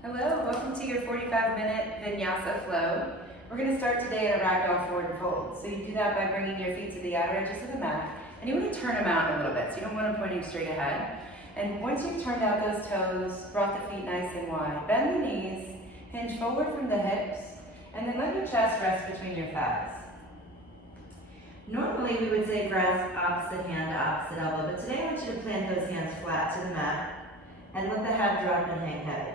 Hello, welcome to your 45-minute Vinyasa flow. We're going to start today at a ragdoll forward fold. So you do that by bringing your feet to the outer edges of the mat, and you want to turn them out a little bit, so you don't want them pointing straight ahead. And once you've turned out those toes, brought the feet nice and wide, bend the knees, hinge forward from the hips, and then let your chest rest between your thighs. Normally we would say grasp opposite hand to opposite elbow, but today I want you to plant those hands flat to the mat and let the head drop and hang heavy.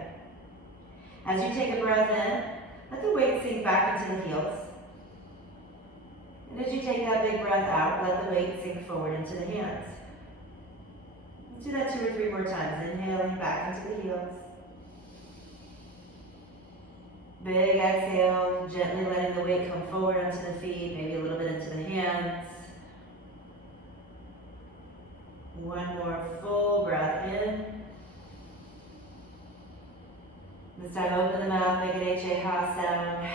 As you take a breath in, let the weight sink back into the heels. And as you take that big breath out, let the weight sink forward into the hands. Let's do that 2 or 3 more times. Inhaling back into the heels. Big exhale, gently letting the weight come forward onto the feet, maybe a little bit into the hands. One more full breath in. This time open the mouth, make an H-A-Ha sound.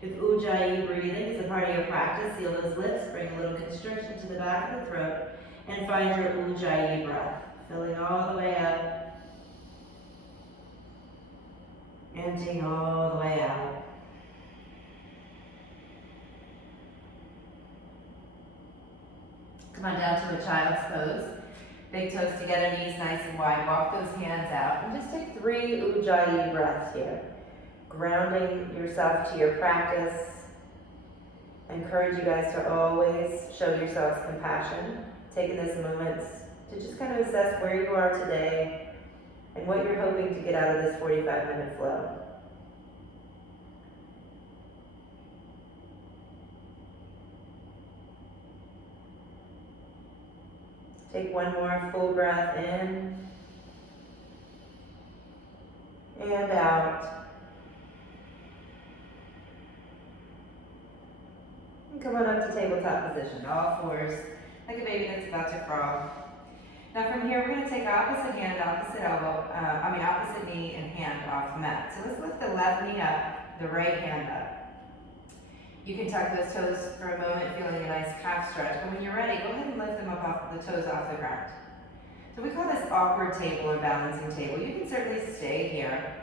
If Ujjayi breathing is a part of your practice, seal those lips, bring a little constriction to the back of the throat, and find your Ujjayi breath. Filling all the way up, emptying all the way out. Come on down to a child's pose. Big toes together, knees nice and wide. Walk those hands out and just take 3 Ujjayi breaths here. Grounding yourself to your practice. I encourage you guys to always show yourselves compassion. Taking this moment to just kind of assess where you are today and what you're hoping to get out of this 45-minute flow. Take one more full breath in and out. And come on up to tabletop position, all fours, like a baby that's about to crawl. Now from here, we're going to take opposite hand, opposite elbow, opposite knee and hand off the mat. So let's lift the left knee up, the right hand up. You can tuck those toes for a moment, feeling a nice calf stretch. But when you're ready, go ahead and lift them up off the toes off the ground. So we call this awkward table or balancing table. You can certainly stay here.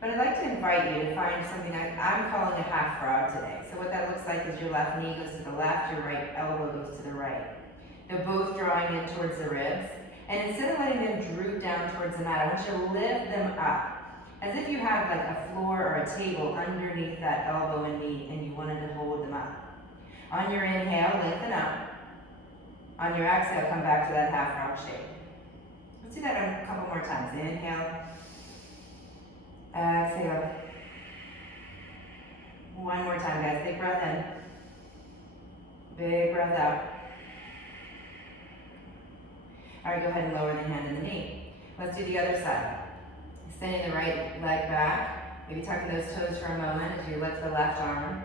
But I'd like to invite you to find something I'm calling a half frog today. So what that looks like is your left knee goes to the left, your right elbow goes to the right. They're both drawing in towards the ribs. And instead of letting them droop down towards the mat, I want you to lift them up. As if you had like a floor or a table underneath that elbow and knee and you wanted to hold them up. On your inhale, lengthen up. On your exhale, come back to that half frog shape. Let's do that a couple more times. Inhale. Exhale. One more time, guys. Big breath in. Big breath out. All right, go ahead and lower the hand and the knee. Let's do the other side. Extending the right leg back, maybe tucking those toes for a moment as you lift the left arm.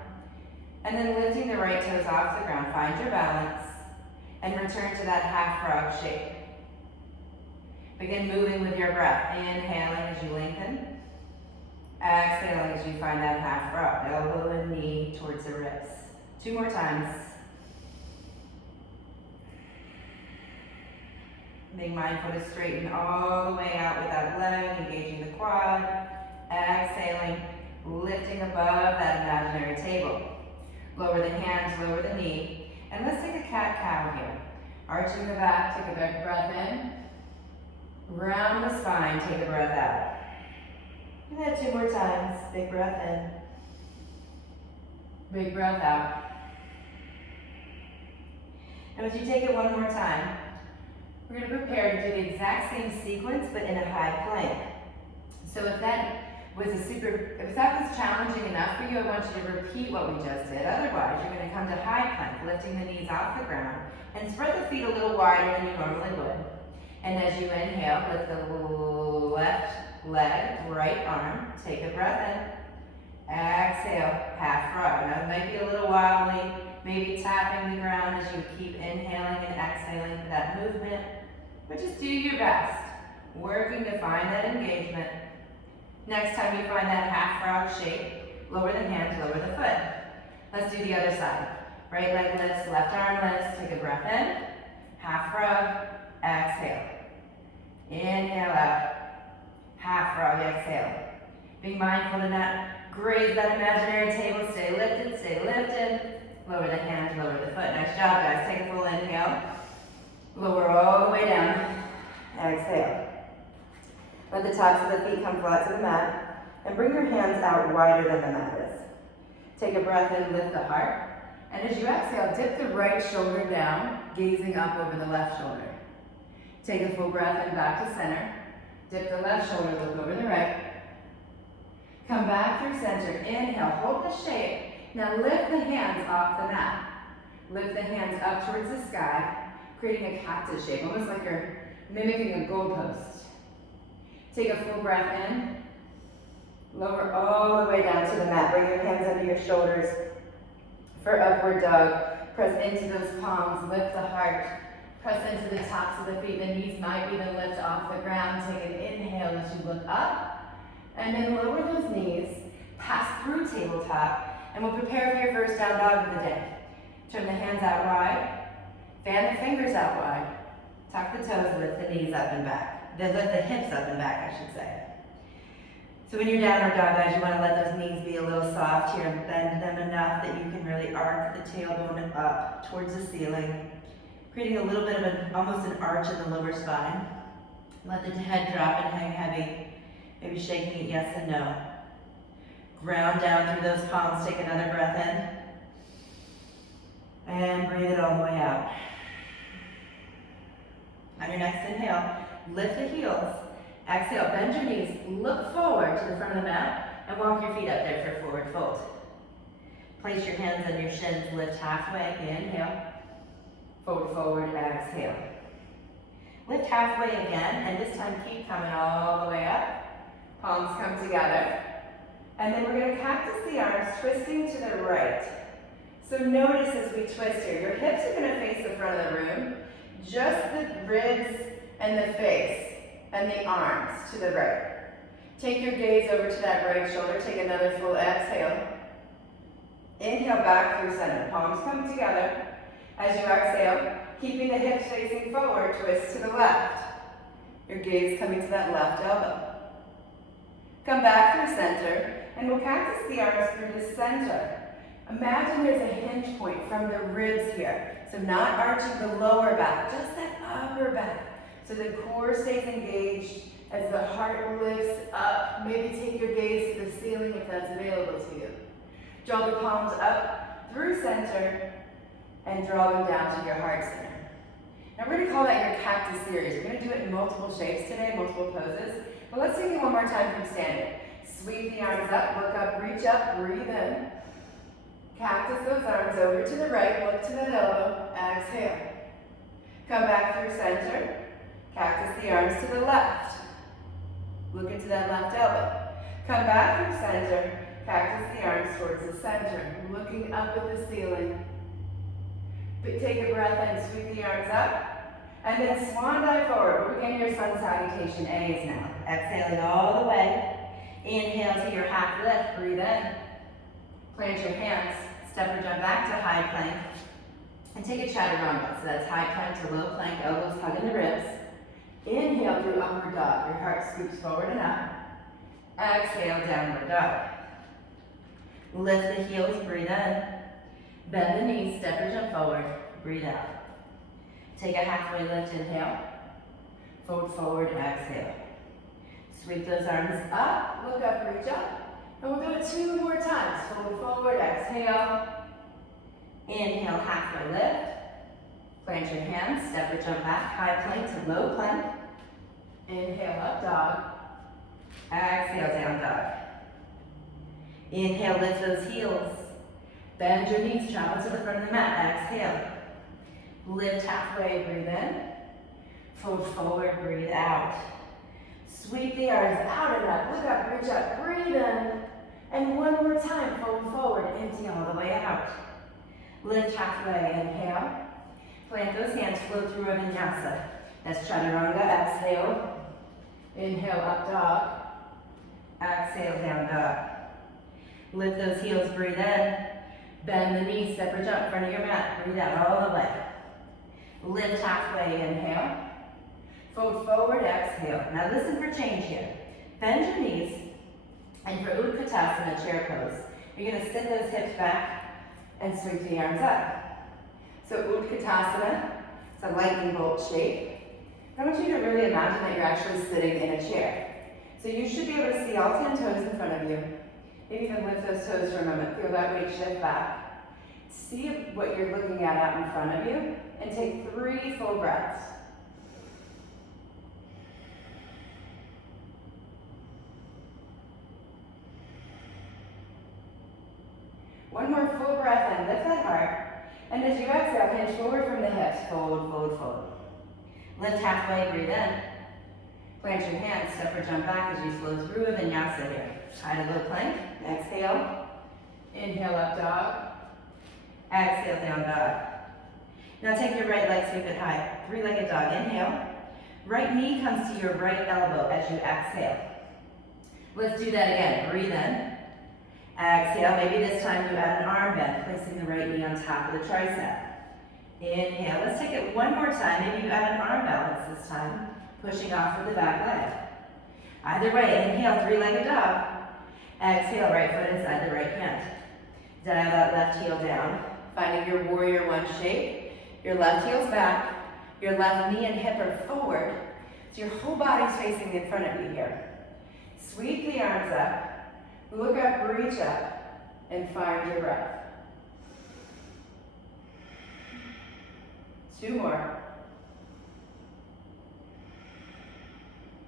And then lifting the right toes off the ground. Find your balance and return to that half frog shape. Begin moving with your breath. Inhaling as you lengthen. Exhaling as you find that half frog. Elbow and knee towards the ribs. 2 more times. Being mindful to straighten all the way out with that leg, engaging the quad. Exhaling, lifting above that imaginary table. Lower the hands, lower the knee. And let's take a cat-cow here. Arching the back, take a big breath in. Round the spine, take a breath out. Do that 2 more times. Big breath in. Big breath out. And as you take it one more time, we're going to prepare to do the exact same sequence, but in a high plank. So if that was challenging enough for you, I want you to repeat what we just did. Otherwise, you're going to come to high plank, lifting the knees off the ground, and spread the feet a little wider than you normally would. And as you inhale, lift the left leg, right arm, take a breath in. Exhale, half frog. Now it might be a little wobbly, maybe tapping the ground as you keep inhaling and exhaling for that movement. But just do your best, working to find that engagement. Next time you find that half frog shape, lower the hands, lower the foot. Let's do the other side. Right leg lifts, left arm lifts, take a breath in, half frog, exhale. Inhale. Inhale out. Half frog, exhale. Be mindful to not graze that imaginary table. Stay lifted, stay lifted. Lower the hands, lower the foot. Nice job, guys. Take a full inhale. Lower all the way down. Exhale. Let the tops of the feet come flat to the mat. And bring your hands out wider than the mat is. Take a breath in, lift the heart. And as you exhale, dip the right shoulder down, gazing up over the left shoulder. Take a full breath in, back to center. Dip the left shoulder, look over the right. Come back through center. Inhale, hold the shape. Now lift the hands off the mat. Lift the hands up towards the sky, creating a cactus shape, almost like you're mimicking a goalpost. Take a full breath in. Lower all the way down to the mat. Bring your hands under your shoulders for upward dog. Press into those palms, lift the heart. Press into the tops of the feet. The knees might even lift off the ground. Take an inhale as you look up. And then lower those knees, pass through tabletop, and we'll prepare for your first down dog of the day. Turn the hands out wide. Fan the fingers out wide. Tuck the toes, lift the knees up and back. Then lift the hips up and back, I should say. So when you're downward dog, guys, you want to let those knees be a little soft here and bend them enough that you can really arc the tailbone up towards the ceiling, creating a little bit of almost an arch in the lower spine. Let the head drop and hang heavy, maybe shaking it yes and no. Ground down through those palms, take another breath in, and breathe it all the way out. On your next inhale, lift the heels. Exhale, bend your knees, look forward to the front of the mat, and walk your feet up there for forward fold. Place your hands on your shins, lift halfway, inhale. Fold forward, exhale. Lift halfway again, and this time keep coming all the way up. Palms come together. And then we're going to cactus the arms, twisting to the right. So notice as we twist here, your hips are going to face the front of the room, just the ribs and the face. And the arms to the right. Take your gaze over to that right shoulder. Take another full exhale. Inhale back through center. Palms come together. As you exhale, keeping the hips facing forward, twist to the left. Your gaze coming to that left elbow. Come back through center, and we'll cactus the arms through the center. Imagine there's a hinge point from the ribs here. So not arching the lower back, just that upper back. So the core stays engaged as the heart lifts up. Maybe take your gaze to the ceiling if that's available to you. Draw the palms up through center and draw them down to your heart center. Now we're going to call that your cactus series. We're going to do it in multiple shapes today, multiple poses. But let's take it one more time from standing. Sweep the arms up, look up, reach up, breathe in. Cactus those arms over to the right, look to the elbow, exhale. Come back through center. Cactus the arms to the left. Look into that left elbow. Come back through center. Cactus the arms towards the center. Looking up at the ceiling. But take a breath in, sweep the arms up. And then swan dive forward. We're beginning your sun salutation A's now. Exhaling all the way. Inhale to your half lift. Breathe in. Plant your hands. Step or jump back to high plank. And take a chaturanga. So that's high plank to low plank. Elbows hugging the ribs. Inhale through upward dog. Your heart scoops forward and up. Exhale, downward dog. Lift the heels, breathe in. Bend the knees, step or jump forward. Breathe out. Take a halfway lift, inhale. Fold forward, exhale. Sweep those arms up, look up, reach up. And we'll do it 2 more times. Fold forward, exhale. Inhale, halfway lift. Plant your hands, step or jump back, high plank to low plank. Inhale, up dog. Exhale, down dog. Inhale, lift those heels. Bend your knees, travel to the front of the mat. Exhale. Lift halfway, breathe in. Fold forward, breathe out. Sweep the arms out and up, look up, reach up, breathe in. And 1 more time, fold forward, empty all the way out. Lift halfway, inhale. Plant those hands, flow through a vinyasa. That's chaturanga, exhale. Inhale, up dog. Exhale, down dog. Lift those heels, breathe in. Bend the knees, step or jump, front of your mat. Breathe out all the way. Lift halfway, inhale. Fold forward, exhale. Now listen for change here. Bend your knees, and for Utkatasana, chair pose, you're gonna sit those hips back and sweep the arms up. So Utkatasana, it's a lightning bolt shape. I want you to really imagine that you're actually sitting in a chair. So you should be able to see all 10 toes in front of you. Maybe even lift those toes for a moment. Feel that weight shift back. See what you're looking at out in front of you, and take 3 full breaths. One more full breath in, lift that heart. And as you exhale, hinge forward from the hips, fold, fold, fold. Lift halfway, breathe in. Plant your hands, step or jump back as you flow through a vinyasa here. High to low plank, exhale. Inhale, up dog. Exhale, down dog. Now take your right leg, sweep it high. 3-legged dog, inhale. Right knee comes to your right elbow as you exhale. Let's do that again, breathe in. Exhale, maybe this time you add an arm bend, placing the right knee on top of the tricep. Inhale, let's take it one more time. Maybe you add an arm balance this time, pushing off with the back leg. Either way, inhale, 3-legged dog. Exhale, right foot inside the right hand. Dial that left heel down, finding your warrior 1 shape. Your left heel's back, your left knee and hip are forward, so your whole body's facing in front of you here. Sweep the arms up. Look up, reach up, and find your breath. 2 more.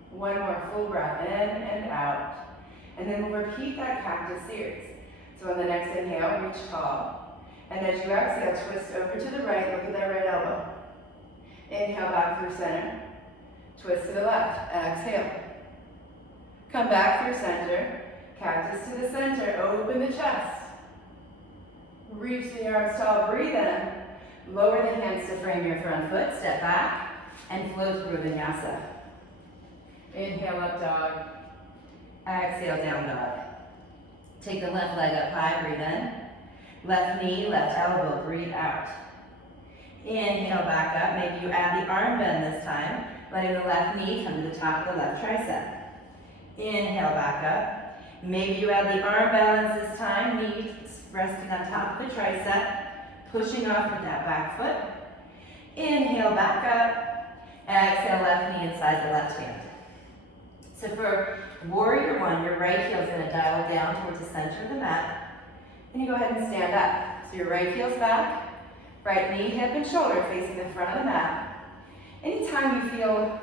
1 more full breath in and out. And then we'll repeat that cactus series. So on the next inhale, reach tall. And as you exhale, twist over to the right, look at that right elbow. Inhale back through center. Twist to the left, exhale. Come back through center. Cactus to the center, open the chest. Reach the arms tall, breathe in. Lower the hands to frame your front foot, step back, and flow through Vinyasa. Inhale, up dog. Exhale, down dog. Take the left leg up high, breathe in. Left knee, left elbow, breathe out. Inhale, back up. Maybe you add the arm bend this time, letting the left knee come to the top of the left tricep. Inhale, back up. Maybe you add the arm balance this time, knee resting on top of the tricep, pushing off with that back foot. Inhale, back up. Exhale, left knee inside the left hand. So for warrior 1, your right heel is going to dial down towards the center of the mat. And you go ahead and stand up. So your right heel's back, right knee, hip, and shoulder facing the front of the mat. Anytime you feel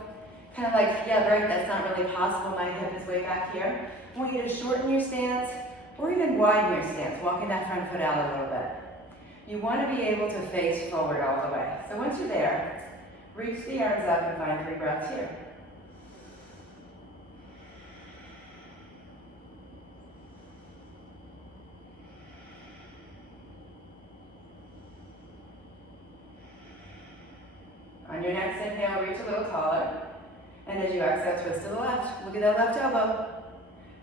kind of like, yeah, right, that's not really possible, my hip is way back here, I want you to shorten your stance or even widen your stance, walking that front foot out a little bit. You want to be able to face forward all the way. So once you're there, reach the arms up and find 3 breaths here. On your next inhale, reach a little taller. And as you exhale, twist to the left. Look at that left elbow.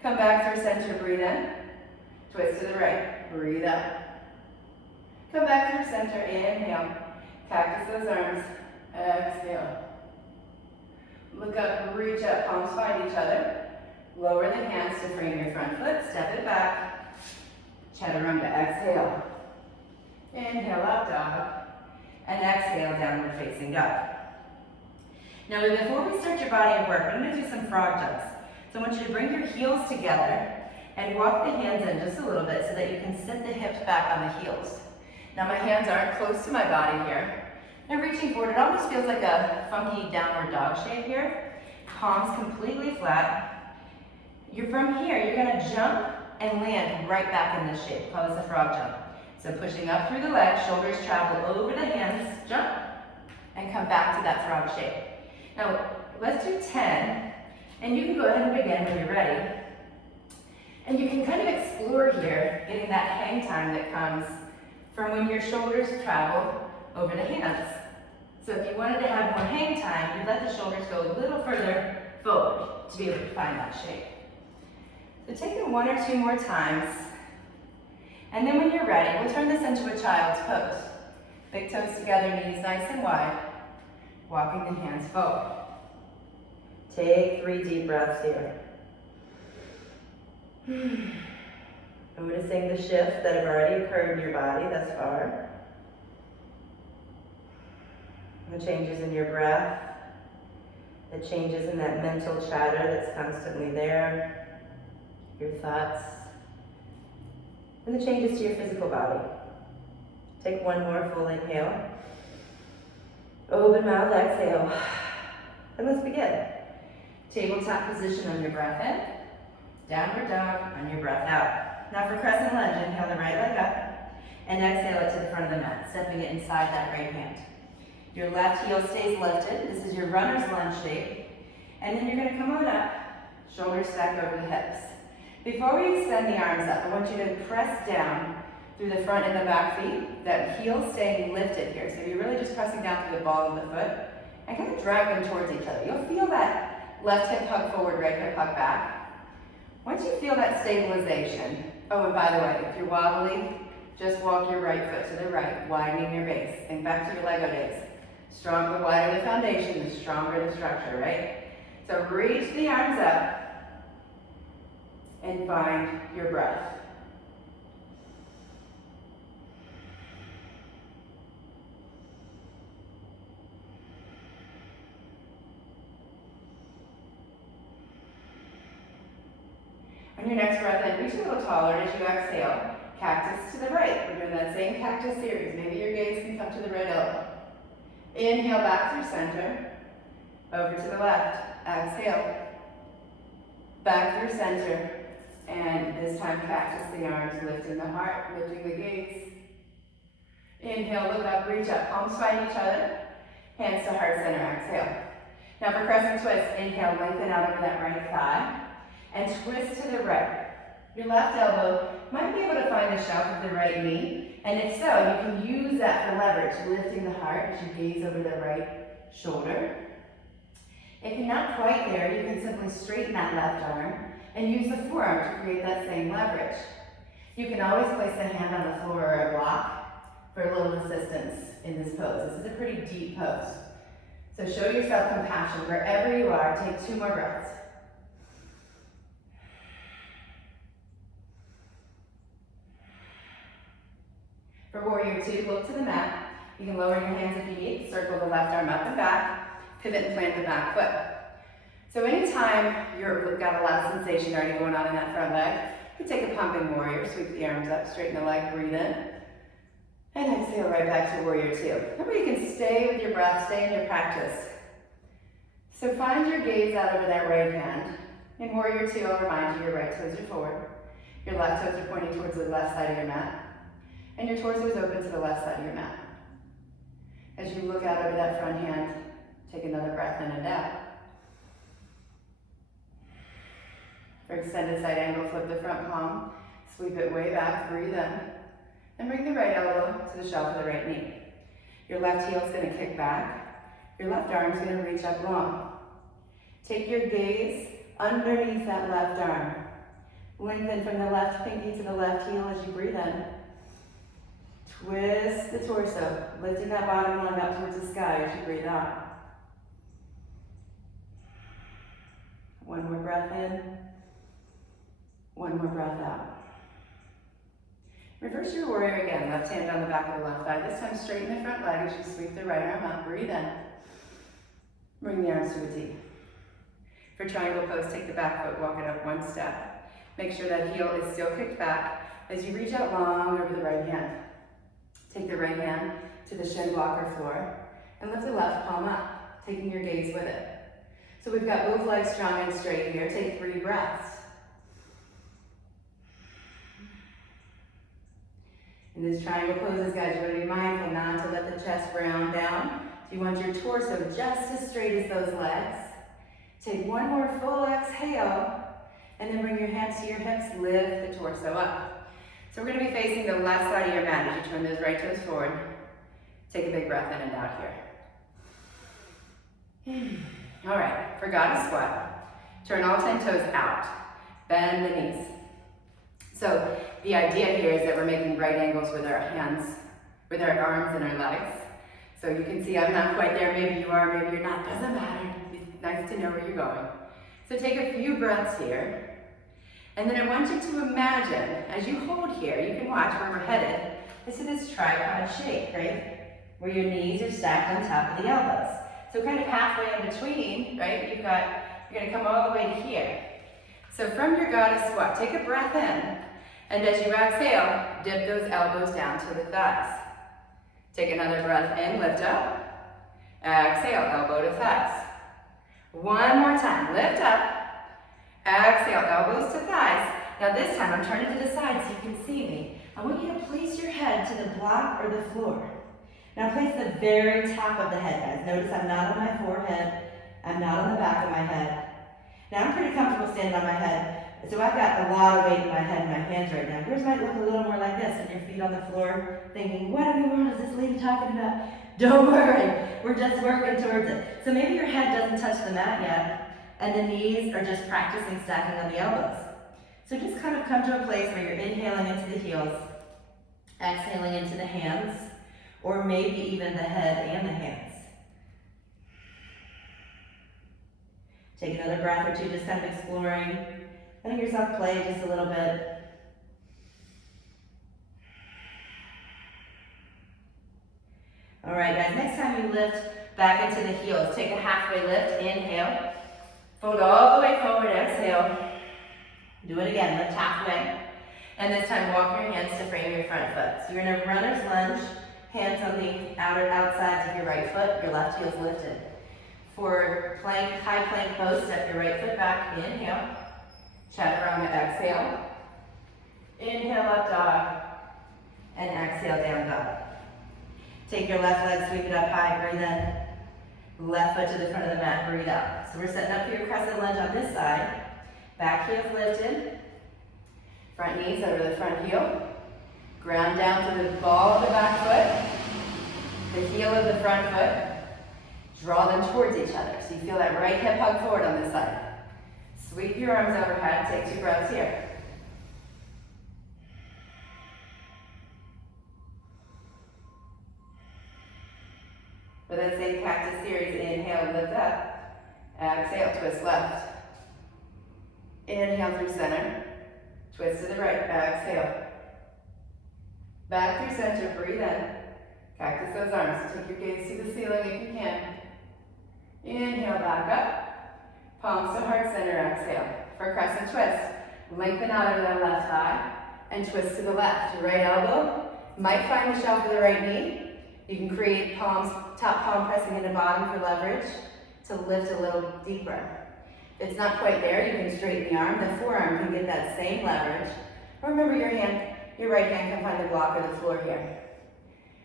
Come back through center, breathe in. Twist to the right, breathe out. Come back through center, inhale. Cactus those arms, exhale. Look up, reach up, palms find each other. Lower the hands to frame your front foot, step it back. Chaturanga, exhale. Inhale, up dog. And exhale, downward facing dog. Now before we start your body of work, I'm going to do some frog jumps. So I want you to bring your heels together and walk the hands in just a little bit so that you can sit the hips back on the heels. Now my hands aren't close to my body here. Now reaching forward, it almost feels like a funky downward dog shape here. Palms completely flat. From here, you're going to jump and land right back in this shape. Call this a frog jump. So pushing up through the legs, shoulders travel over the hands, jump, and come back to that frog shape. Now, let's do 10, and you can go ahead and begin when you're ready. And you can kind of explore here, getting that hang time that comes from when your shoulders travel over the hands. So if you wanted to have more hang time, you'd let the shoulders go a little further forward to be able to find that shape. So take it 1 or 2 more times. And then when you're ready, we'll turn this into a child's pose. Big toes together, knees nice and wide. Walking the hands forward. Take 3 deep breaths here. Noticing the shifts that have already occurred in your body thus far. The changes in your breath. The changes in that mental chatter that's constantly there. Your thoughts. And the changes to your physical body. Take one more full inhale. Open mouth, exhale. And let's begin. Tabletop position on your breath in. Downward dog on your breath out. Now for crescent lunge, inhale the right leg up and exhale it to the front of the mat, stepping it inside that right hand. Your left heel stays lifted. This is your runner's lunge shape. And then you're going to come on up, shoulders stacked over the hips. Before we extend the arms up, I want you to press down through the front and the back feet, that heel staying lifted here. So you're really just pressing down through the ball of the foot and kind of drag them towards each other. You'll feel that left hip hug forward, right hip hug back. Once you feel that stabilization, oh, and by the way, if you're wobbly, just walk your right foot to the right, widening your base. Think back to your Lego days. The wider the foundation, the stronger the structure, right? So reach the arms up and find your breath. On your next breath in, reach a little taller as you exhale. Cactus to the right. We're doing that same cactus series. Maybe your gaze can come to the right elbow. Inhale back through center. Over to the left. Exhale. Back through center. And this time cactus the arms, lifting the heart, lifting the gaze. Inhale, look up, reach up. Palms find each other. Hands to heart center. Exhale. Now for crescent twist, inhale, lengthen out over that right thigh. And twist to the right. Your left elbow might be able to find the shelf of the right knee. And if so, you can use that for leverage, lifting the heart as you gaze over the right shoulder. If you're not quite there, you can simply straighten that left arm and use the forearm to create that same leverage. You can always place the hand on the floor or a block for a little assistance in this pose. This is a pretty deep pose. So show yourself compassion wherever you are. Take 2 more breaths. For warrior 2, look to the mat. You can lower your hands if you need. Circle the left arm up and back. Pivot and plant the back foot. So anytime you've got a lot of sensation already going on in that front leg, you can take a pumping warrior, sweep the arms up, straighten the leg, breathe in. And exhale right back to warrior 2. Remember, you can stay with your breath, stay in your practice. So find your gaze out over that right hand. In warrior 2, I'll remind you, your right toes are forward. Your left toes are pointing towards the left side of your mat. And your torso is open to the left side of your mat. As you look out over that front hand, take another breath in and out. For extended side angle, flip the front palm, sweep it way back, breathe in, and bring the right elbow to the shelf of the right knee. Your left heel is going to kick back. Your left arm is going to reach up long. Take your gaze underneath that left arm. Lengthen from the left pinky to the left heel as you breathe in. Twist the torso, lifting that bottom lung up towards the sky as you breathe out. One more breath in, one more breath out. Reverse your warrior again, left hand on the back of the left thigh. This time straighten the front leg as you sweep the right arm up, breathe in. Bring the arms to a T. For triangle pose, take the back foot, walk it up 1 step. Make sure that heel is still kicked back as you reach out long over the right hand. Take the right hand to the shin blocker floor and lift the left palm up, taking your gaze with it. So we've got both legs strong and straight here. Take 3 breaths. In this triangle poses, guys, you want to be mindful not to let the chest round down. So you want your torso just as straight as those legs. Take 1 more full exhale, and then bring your hands to your hips, lift the torso up. So we're going to be facing the left side of your mat as you turn those right toes forward. Take a big breath in and out here. All right, for goddess squat, turn all 10 toes out. Bend the knees. So the idea here is that we're making right angles with our hands, with our arms and our legs. So you can see I'm not quite there. Maybe you are, maybe you're not. Doesn't matter. Nice to know where you're going. So take a few breaths here. And then I want you to imagine, as you hold here, you can watch where we're headed, is to this tripod shape, right? Where your knees are stacked on top of the elbows. So kind of halfway in between, right? You're gonna come all the way to here. So from your goddess squat, take a breath in. And as you exhale, dip those elbows down to the thighs. Take another breath in, lift up. Exhale, elbow to thighs. One more time, lift up. Exhale, elbows to thighs. Now this time, I'm turning to the side so you can see me. I want you to place your head to the block or the floor. Now place the very top of the head, guys. Notice I'm not on my forehead. I'm not on the back of my head. Now I'm pretty comfortable standing on my head. So I've got a lot of weight in my head and my hands right now. Yours might look a little more like this, and your feet on the floor, thinking, what in the world is this lady talking about? Don't worry, we're just working towards it. So maybe your head doesn't touch the mat yet, and the knees are just practicing stacking on the elbows. So just kind of come to a place where you're inhaling into the heels, exhaling into the hands, or maybe even the head and the hands. Take another breath or two, just kind of exploring. Letting yourself play just a little bit. All right, guys, next time you lift back into the heels, take a halfway lift, inhale. Fold all the way forward, exhale. Do it again, lift halfway. And this time walk your hands to frame your front foot. So you're in a runner's lunge, hands on the outsides of your right foot, your left heel's lifted. For plank, high plank pose, step your right foot back, inhale. Chaturanga, exhale. Inhale, up dog. And exhale, down dog. Take your left leg, sweep it up high, breathe in. Left foot to the front of the mat, breathe out. So we're setting up for your crescent lunge on this side. Back heel's lifted. Front knees over the front heel. Ground down to the ball of the back foot. The heel of the front foot. Draw them towards each other. So you feel that right hip hug forward on this side. Sweep your arms overhead, take 2 breaths here. For the same Cactus series, inhale, lift up. Exhale, twist left. Inhale through center. Twist to the right, exhale. Back through center, breathe in. Cactus those arms, take your gaze to the ceiling if you can. Inhale, back up. Palms to heart center, exhale. For crescent twist, lengthen out over that left thigh and twist to the left. Your right elbow might find the shelf of the right knee. You can create palms, top palm pressing into bottom for leverage to lift a little deeper. If it's not quite there, you can straighten the arm. The forearm can get that same leverage. Or remember your right hand can find the block or the floor here.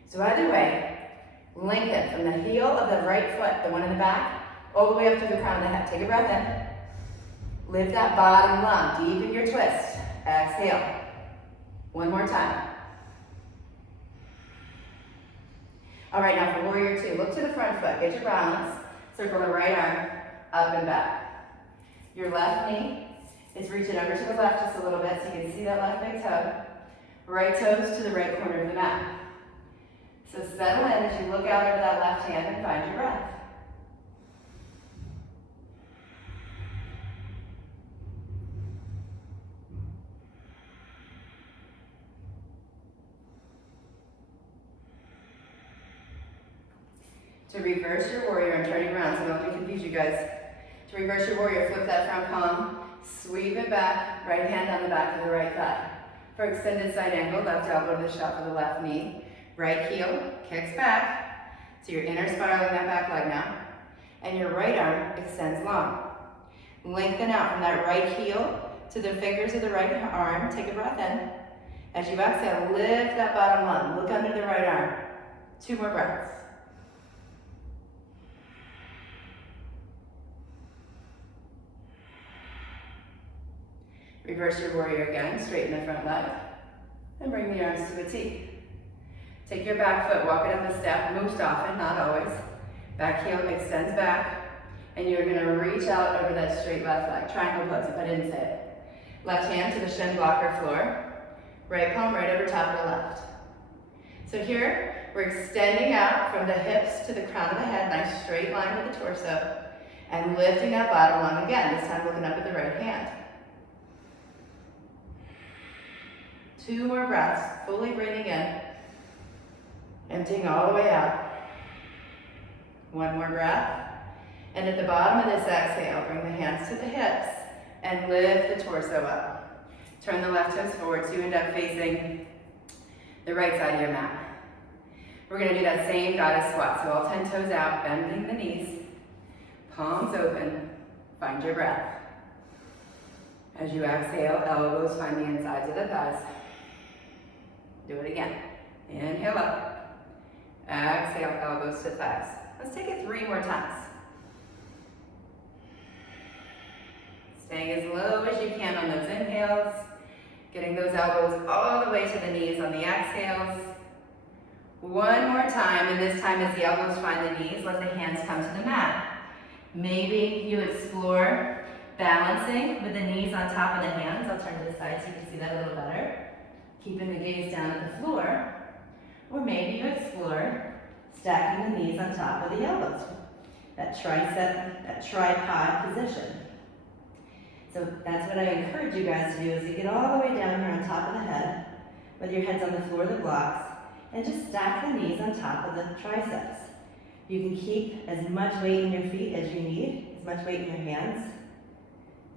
So either way, lengthen from the heel of the right foot, the one in the back, all the way up to the crown of the head. Take a breath in. Lift that bottom lung. Deepen your twist. Exhale. One more time. All right, now for warrior 2, look to the front foot. Get your balance. Circle the right arm up and back. Your left knee is reaching over to the left just a little bit so you can see that left big toe. Right toes to the right corner of the mat. So settle in as you look out over that left hand and find your breath. To reverse your warrior, I'm turning around so don't confuse you guys. To reverse your warrior, flip that front palm, sweep it back, right hand on the back of the right thigh. For extended side angle, left elbow to the shelf of the left knee. Right heel kicks back, so you're inner spiraling that back leg now. And your right arm extends long. Lengthen out from that right heel to the fingers of the right arm. Take a breath in. As you exhale, lift that bottom lung. Look under the right arm. 2 more breaths. Reverse your warrior again, straighten the front leg, and bring the arms to a T. Take your back foot, walk it up a step, most often, not always. Back heel extends back, and you're gonna reach out over that straight left leg. Triangle pose, if I didn't say it. Left hand to the shin blocker floor, right palm right over top of the left. So here, we're extending out from the hips to the crown of the head, nice straight line with the torso. And lifting that bottom lung again, this time looking up at the right hand. 2 more breaths, fully breathing in. Emptying all the way out. 1 more breath. And at the bottom of this exhale, bring the hands to the hips and lift the torso up. Turn the left toes forward so you end up facing the right side of your mat. We're gonna do that same goddess squat. So all 10 toes out, bending the knees, palms open, find your breath. As you exhale, elbows find the insides of the thighs. Do it again. Inhale up. Exhale, elbows to thighs. Let's take it 3 more times. Staying as low as you can on those inhales. Getting those elbows all the way to the knees on the exhales. 1 more time, and this time as the elbows find the knees, let the hands come to the mat. Maybe you explore balancing with the knees on top of the hands. I'll turn to the side so you can see that a little better. Keeping the gaze down at the floor. Or maybe you explore stacking the knees on top of the elbows. That tricep, that tripod position. So that's what I encourage you guys to do, is to get all the way down here on top of the head, whether your head's on the floor or the blocks, and just stack the knees on top of the triceps. You can keep as much weight in your feet as you need, as much weight in your hands,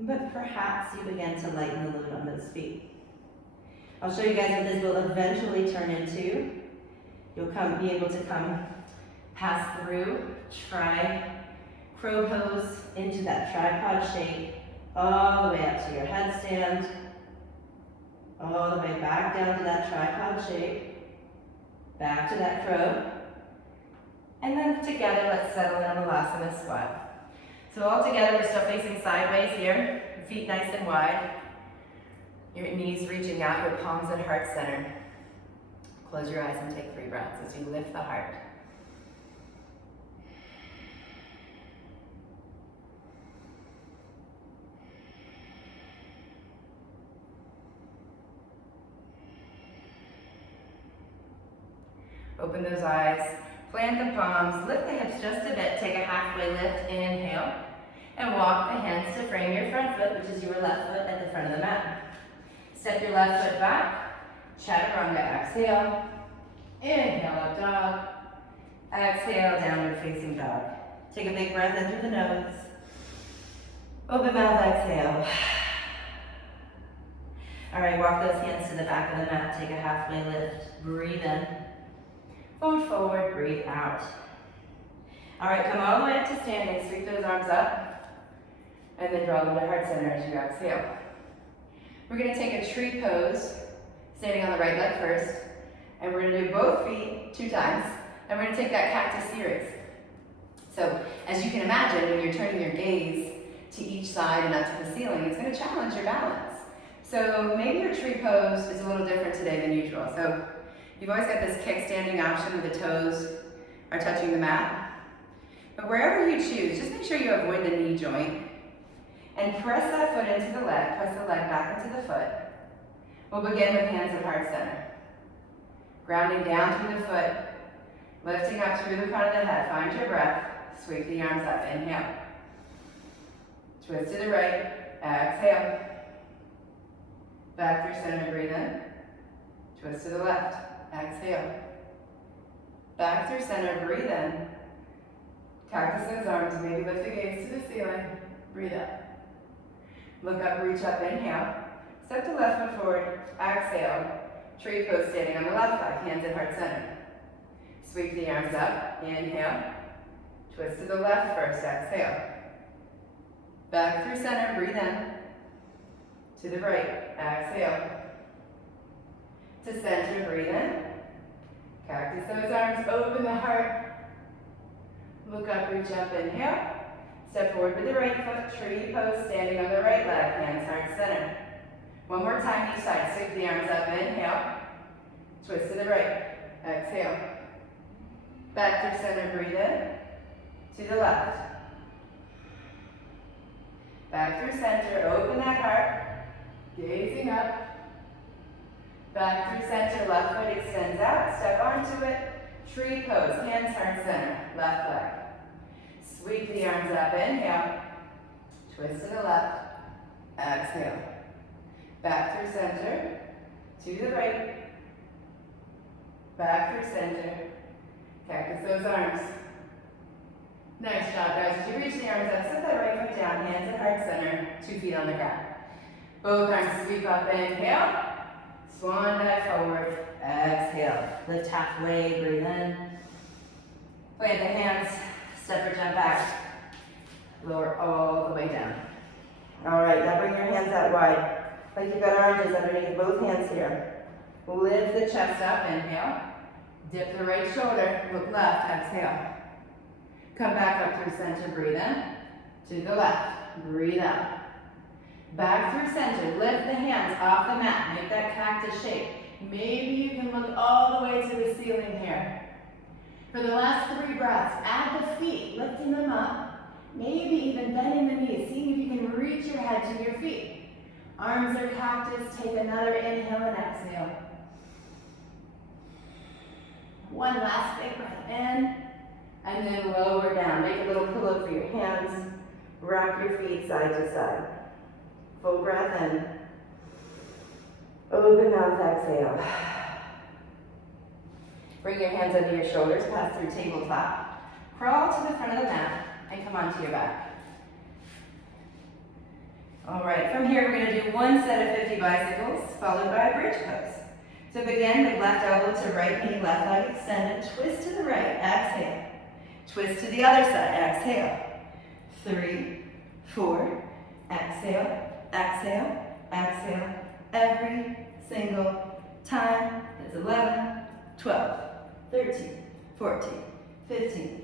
but perhaps you begin to lighten the load on those feet. I'll show you guys what this will eventually turn into. You'll be able to come pass through, crow pose into that tripod shape, all the way up to your headstand, all the way back down to that tripod shape, back to that crow, and then together let's settle in a Vinyasa squat. So all together we're still facing sideways here, feet nice and wide, your knees reaching out, your palms at heart center. Close your eyes and take 3 breaths as you lift the heart. Open those eyes, plant the palms, lift the hips just a bit, take a halfway lift, inhale, and walk the hands to frame your front foot, which is your left foot at the front of the mat. Step your left foot back, chaturanga, exhale, inhale, up dog, exhale, downward facing dog. Take a big breath in through the nose, open mouth, exhale. All right, walk those hands to the back of the mat, take a halfway lift, breathe in. Fold forward, breathe out. All right, come all the way up to standing. Sweep those arms up, and then draw them to heart center as you exhale. We're gonna take a tree pose, standing on the right leg first, and we're gonna do both feet 2 times, and we're gonna take that cactus series. So, as you can imagine, when you're turning your gaze to each side and up to the ceiling, it's gonna challenge your balance. So maybe your tree pose is a little different today than usual. So, you've always got this kickstanding option where the toes are touching the mat. But wherever you choose, just make sure you avoid the knee joint. And press that foot into the leg, press the leg back into the foot. We'll begin with hands at heart center. Grounding down through the foot, lifting up through the front of the head. Find your breath, sweep the arms up, inhale. Twist to the right, exhale. Back through center, breathe in. Twist to the left. Exhale. Back through center, breathe in. Cactus those arms, maybe lift the gaze to the ceiling. Breathe up. Look up, reach up, inhale. Step the left foot forward, exhale. Tree pose standing on the left leg, hands at heart center. Sweep the arms up, inhale. Twist to the left first, exhale. Back through center, breathe in. To the right, exhale. To center, breathe in. Cactus those arms, open the heart. Look up, reach up, inhale. Step forward with the right foot, tree pose, standing on the right leg, hands heart center. One more time each side, sweep the arms up, inhale. Twist to the right, exhale. Back through center, breathe in. To the left. Back through center, open that heart. Gazing up. Back through center, left foot extends out, step onto it, tree pose, hands heart center, left leg. Sweep the arms up, inhale. Twist to the left, exhale. Back through center, to the right. Back through center. Cactus those arms. Nice job, guys. As you reach the arms up, set that right foot down, hands at heart center, 2 feet on the ground. Both arms sweep up, inhale. Swan dive forward, exhale. Lift halfway, breathe in. Plant the hands, step or jump back. Lower all the way down. All right, now bring your hands out wide, like you've got oranges underneath both hands here. Lift the chest up, inhale. Dip the right shoulder, look left, exhale. Come back up through center, breathe in. To the left, breathe out. Back through center, lift the hands off the mat, make that cactus shape. Maybe you can look all the way to the ceiling here. For the last 3 breaths, add the feet, lifting them up. Maybe even bending the knees, seeing if you can reach your head to your feet. Arms are cactus, take another inhale and exhale. One last big breath in, and then lower down. Make a little pillow for your hands. Rock your feet side to side. Full breath in. Open mouth, exhale. Bring your hands under your shoulders, pass through tabletop. Crawl to the front of the mat and come onto your back. All right, from here we're going to do 1 set of 50 bicycles, followed by a bridge pose. So begin with left elbow to right knee, left leg extended, twist to the right, exhale. Twist to the other side, exhale. 3, 4, exhale, exhale, exhale. Every single time. It's 11, 12, 13, 14, 15.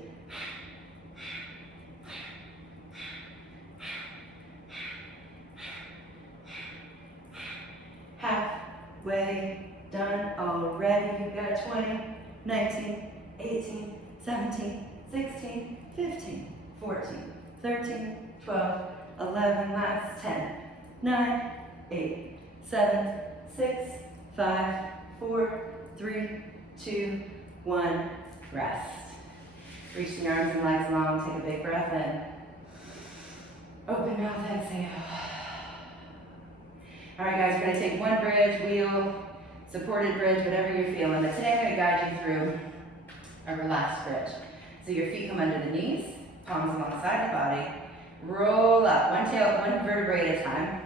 Halfway done already. You've got 20, 19, 18, 17, 16, 15, 14, 13, 12, 11, last 10, 9, 8, 7, 6, 5, 4, 3, 2, 1, rest. Reach the arms and legs long, take a big breath in. Open mouth, exhale. All right, guys, we're going to take one bridge, wheel, supported bridge, whatever you're feeling. But today I'm going to guide you through a relaxed bridge. So your feet come under the knees, palms alongside the body, roll up, one vertebrae at a time.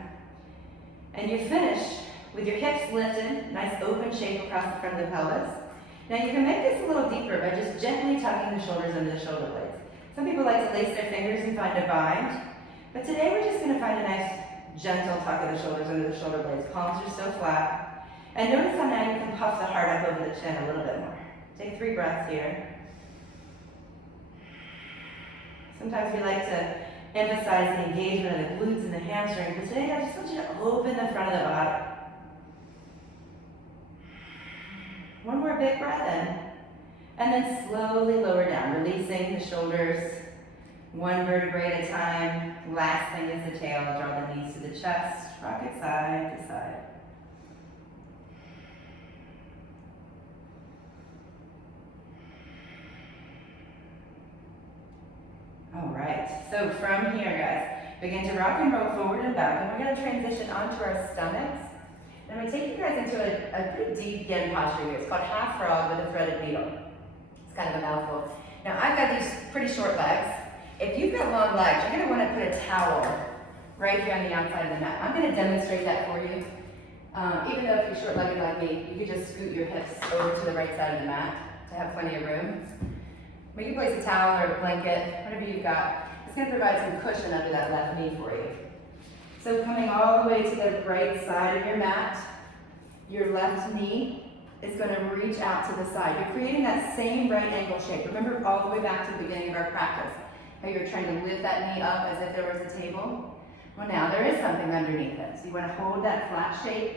And you finish with your hips lifted, nice open shape across the front of the pelvis. Now you can make this a little deeper by just gently tucking the shoulders under the shoulder blades. Some people like to lace their fingers and find a bind, but today we're just going to find a nice gentle tuck of the shoulders under the shoulder blades. Palms are still flat. And notice how now you can puff the heart up over the chin a little bit more. Take 3 breaths here. Sometimes we like to emphasize the engagement of the glutes and the hamstrings, but today I just want you to open the front of the body. One more big breath in, and then slowly lower down, releasing the shoulders, one vertebrae at a time. Last thing is the tail. Draw the knees to the chest, rock it side to side. All right, so from here, guys, begin to rock and roll forward and back, and we're going to transition onto our stomachs. And I'm going to take you guys into a pretty deep yin posture here. It's called half frog with a threaded needle. It's kind of a mouthful. Now, I've got these pretty short legs. If you've got long legs, you're going to want to put a towel right here on the outside of the mat. I'm going to demonstrate that for you. Even though if you're short-legged like me, you could just scoot your hips over to the right side of the mat to have plenty of room. But you can place a towel or a blanket, whatever you've got. It's going to provide some cushion under that left knee for you. So coming all the way to the right side of your mat, your left knee is going to reach out to the side. You're creating that same right angle shape. Remember all the way back to the beginning of our practice, how you're trying to lift that knee up as if there was a table. Well, now there is something underneath it. So you want to hold that flat shape,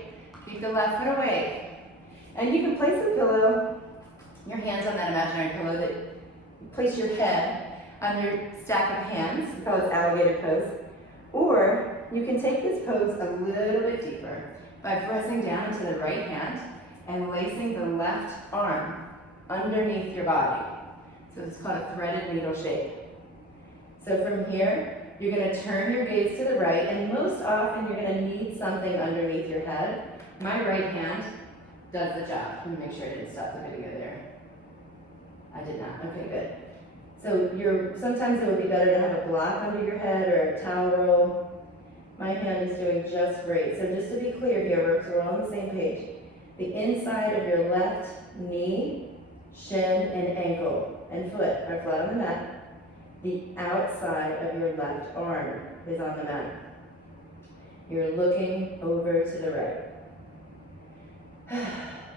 keep the left foot awake. And you can place the pillow, your hands on that imaginary pillow, that place your head on your stack of hands, we call this alligator pose. Or you can take this pose a little bit deeper by pressing down to the right hand and lacing the left arm underneath your body. So it's called a threaded needle shape. So from here, you're going to turn your gaze to the right, and most often you're going to need something underneath your head. My right hand does the job. Let me make sure I didn't stop the video there. I did not. Okay, good. So sometimes it would be better to have a block under your head or a towel roll. My hand is doing just great. So just to be clear here, so we're all on the same page. The inside of your left knee, shin, and ankle and foot are flat on the mat. The outside of your left arm is on the mat. You're looking over to the right.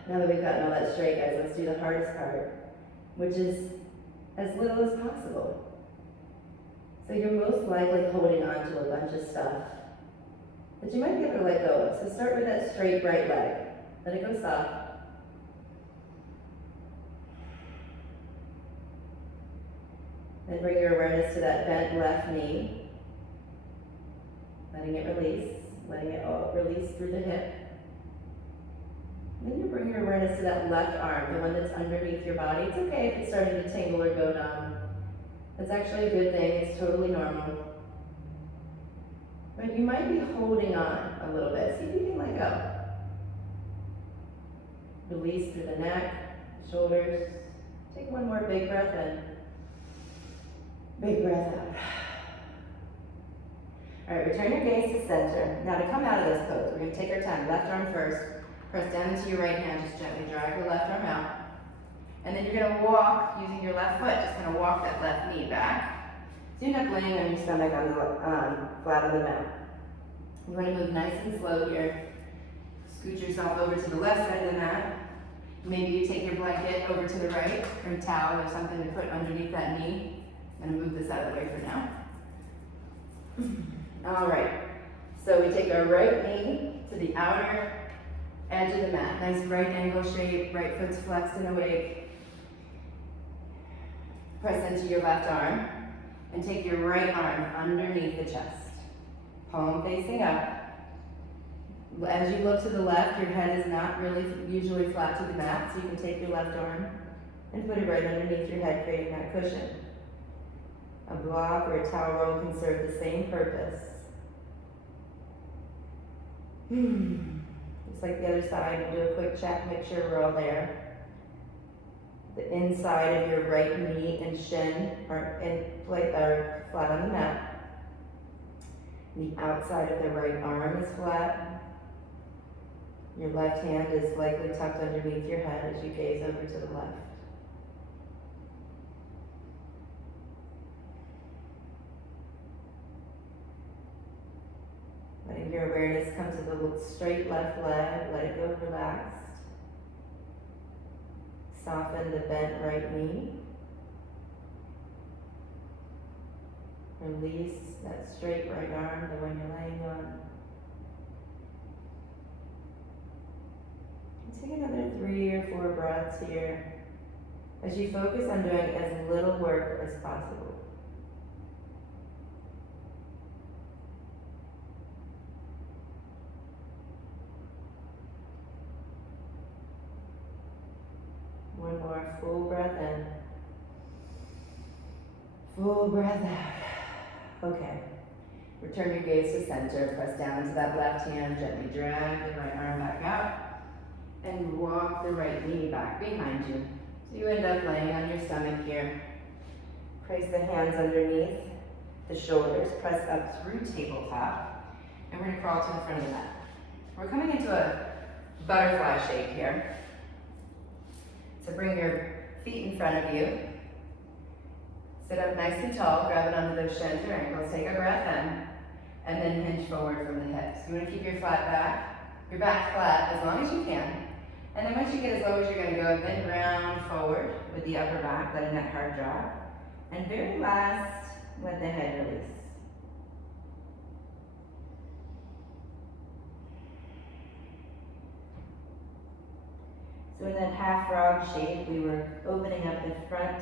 Now that we've gotten all that straight, guys, let's do the hardest part, which is as little as possible. So you're most likely holding on to a bunch of stuff that you might be able to let go of. So start with that straight right leg. Let it go soft. Then bring your awareness to that bent left knee. Letting it release. Letting it all release through the hip. Then you bring your awareness to that left arm, the one that's underneath your body. It's okay if it's starting to tingle or go numb. That's actually a good thing. It's totally normal. But you might be holding on a little bit. See if you can let go. Release through the neck, shoulders. Take one more big breath in. Big breath out. All right, return your gaze to center. Now to come out of this pose, we're going to take our time. Left arm first. Press down into your right hand. Just gently drag your left arm out. And then you're going to walk using your left foot. Just going to walk that left knee back. So you end up laying on your stomach on the flat of the mat. We're going to move nice and slow here. Scoot yourself over to the left side of the mat. Maybe you take your blanket over to the right, or a towel or something to put underneath that knee. I'm going to move this out of the way for now. All right. So we take our right knee to the outer edge of the mat. Nice right angle shape. Right foot's flexed and awake. Press into your left arm and take your right arm underneath the chest. Palm facing up. As you look to the left, your head is not really usually flat to the mat, so you can take your left arm and put it right underneath your head, creating that cushion. A block or a towel roll can serve the same purpose. Just like the other side, we'll do a quick check, make sure we're all there. The inside of your right knee and shin are flat on the mat. The outside of the right arm is flat. Your left hand is likely tucked underneath your head as you gaze over to the left. Letting your awareness come to the straight left leg, let it go relaxed. Soften the bent right knee. Release that straight right arm, the one you're laying on. Take another 3 or 4 breaths here as you focus on doing as little work as possible. One more full breath in. Full breath out. Okay. Return your gaze to center. Press down into that left hand. Gently drag the right arm back out. And walk the right knee back behind you. So you end up laying on your stomach here. Place the hands underneath the shoulders. Press up through tabletop. And we're going to crawl to the front of the mat. We're coming into a butterfly shape here. So bring your feet in front of you. Sit up nice and tall. Grab it onto those shins or ankles. Take a breath in. And then hinge forward from the hips. You want to keep your back flat as long as you can. And then once you get as low as you're going to go, then round forward with the upper back, letting that heart drop. And very last, let the head release. So in that half frog shape, we were opening up the front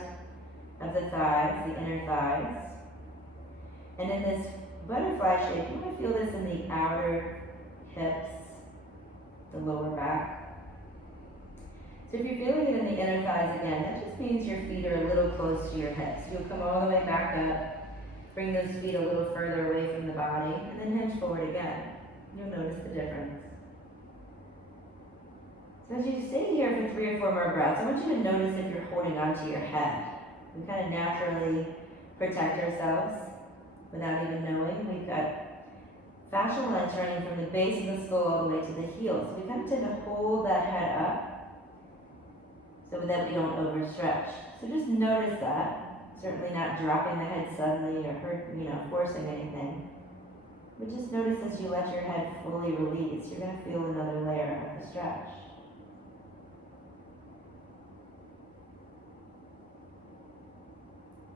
of the thighs, the inner thighs. And in this butterfly shape, you want to feel this in the outer hips, the lower back. So if you're feeling it in the inner thighs again, that just means your feet are a little close to your hips. You'll come all the way back up, Bring those feet a little further away from the body, and then hinge forward again. You'll notice the difference. So as you stay here for 3 or 4 more breaths, I want you to notice if you're holding onto your head. We kind of naturally protect ourselves without even knowing. We've got fascial lines running from the base of the skull all the way to the heels. We kind of tend to hold that head up so that we don't overstretch. So just notice that. Certainly not dropping the head suddenly or forcing anything. But just notice as you let your head fully release, you're going to feel another layer of the stretch.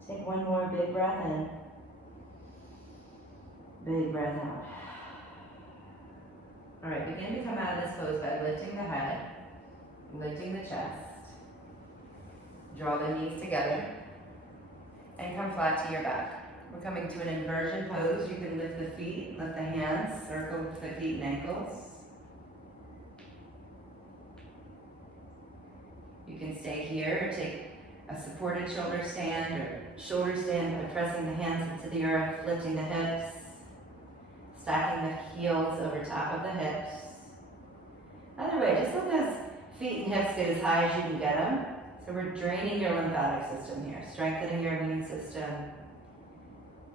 Take one more big breath in. Big breath out. All right, begin to come out of this pose by lifting the head, lifting the chest. Draw the knees together and come flat to your back. We're coming to an inversion pose. You can lift the feet, lift the hands, circle the feet and ankles. You can stay here or take a supported shoulder stand or shoulder stand by pressing the hands into the earth, lifting the hips, stacking the heels over top of the hips. Other way, just let those feet and hips get as high as you can get them. So we're draining your lymphatic system here, strengthening your immune system,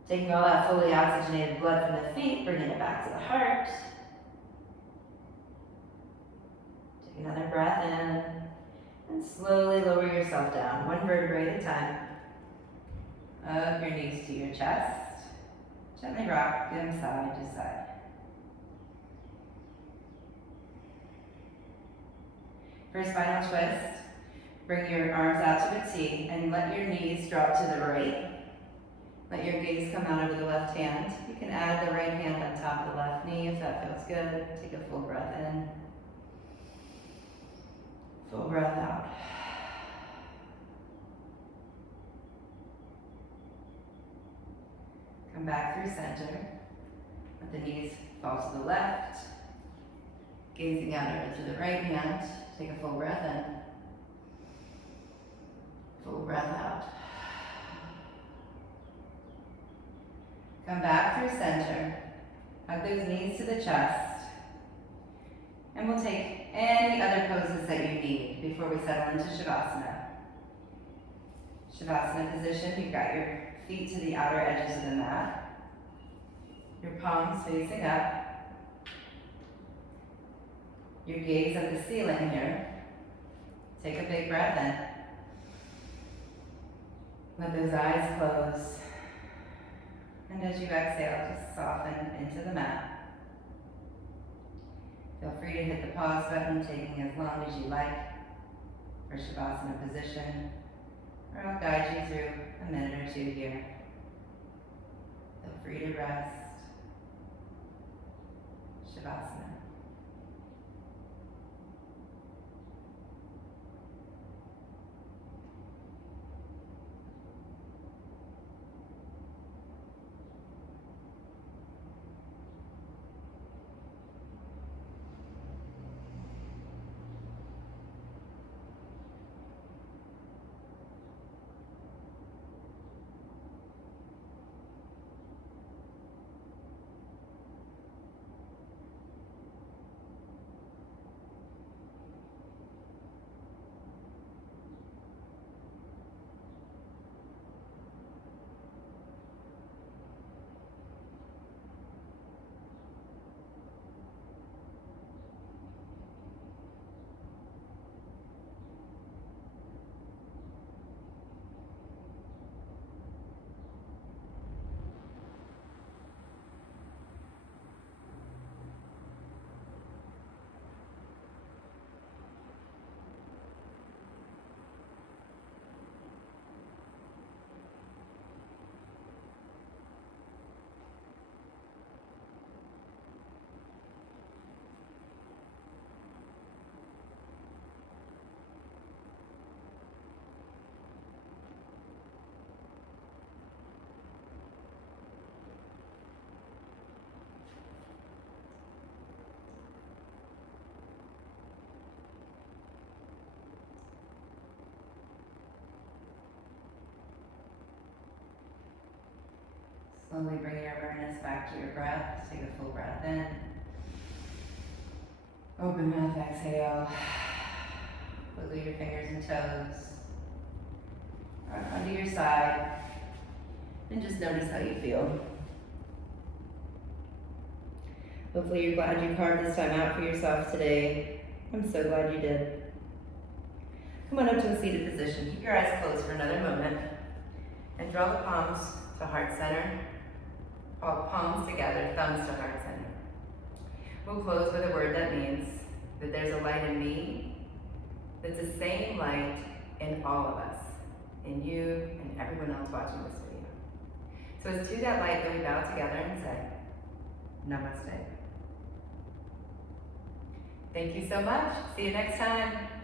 taking all that fully oxygenated blood from the feet, bringing it back to the heart. Take another breath in, and slowly lower yourself down, one vertebrae at a time. Up your knees to your chest. Gently rock them side to side. For a spinal twist, bring your arms out to a T and let your knees drop to the right. Let your gaze come out over the left hand. You can add the right hand on top of the left knee if that feels good. Take a full breath in. Full breath out. Come back through center. Let the knees fall to the left. Gazing out over to the right hand. Take a full breath in. Full breath out. Come back through center. Hug those knees to the chest. And we'll take any other poses that you need before we settle into Shavasana. Shavasana position, you've got your feet to the outer edges of the mat. Your palms facing up. Your gaze at the ceiling here. Take a big breath in. Let those eyes close. And as you exhale, just soften into the mat. Feel free to hit the pause button, taking as long as you like for Shavasana position, or I'll guide you through a minute or 2 here. Feel free to rest. Shavasana. Slowly bring your awareness back to your breath. Take a full breath in. Open mouth, exhale. Wiggle your fingers and toes. Onto your side. And just notice how you feel. Hopefully you're glad you carved this time out for yourself today. I'm so glad you did. Come on up to a seated position. Keep your eyes closed for another moment. And draw the palms to heart center. All palms together, thumbs to heart center. We'll close with a word that means that there's a light in me that's the same light in all of us, in you and everyone else watching this video. So it's to that light that we bow together and say, Namaste. Thank you so much. See you next time.